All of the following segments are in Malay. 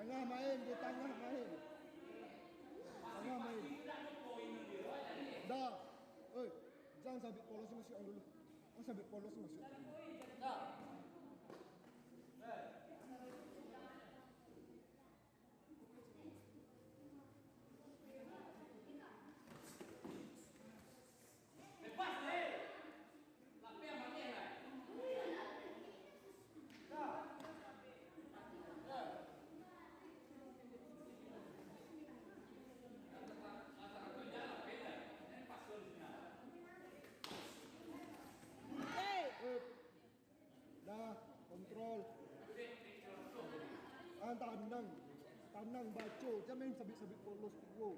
Tengah main, di tengah main. Tengah main. Dah. Oi, jangan sabit polos masuk dulu. Jangan sabit polos masuk. Dah. Lepas deh. Lapis yang mana lah? Dah. Dah. Dah, kontrol. Tanang baco, jangan main sabit-sabit polos dulu.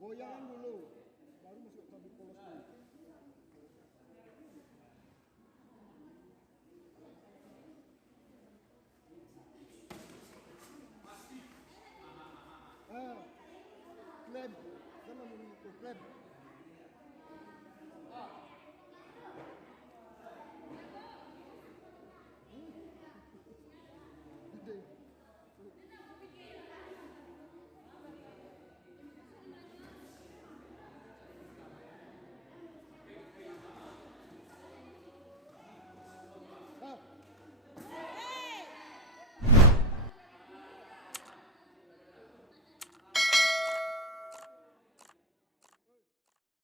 Goyang dulu, baru masuk sabit polos dulu. Klem, jangan menunggu klem.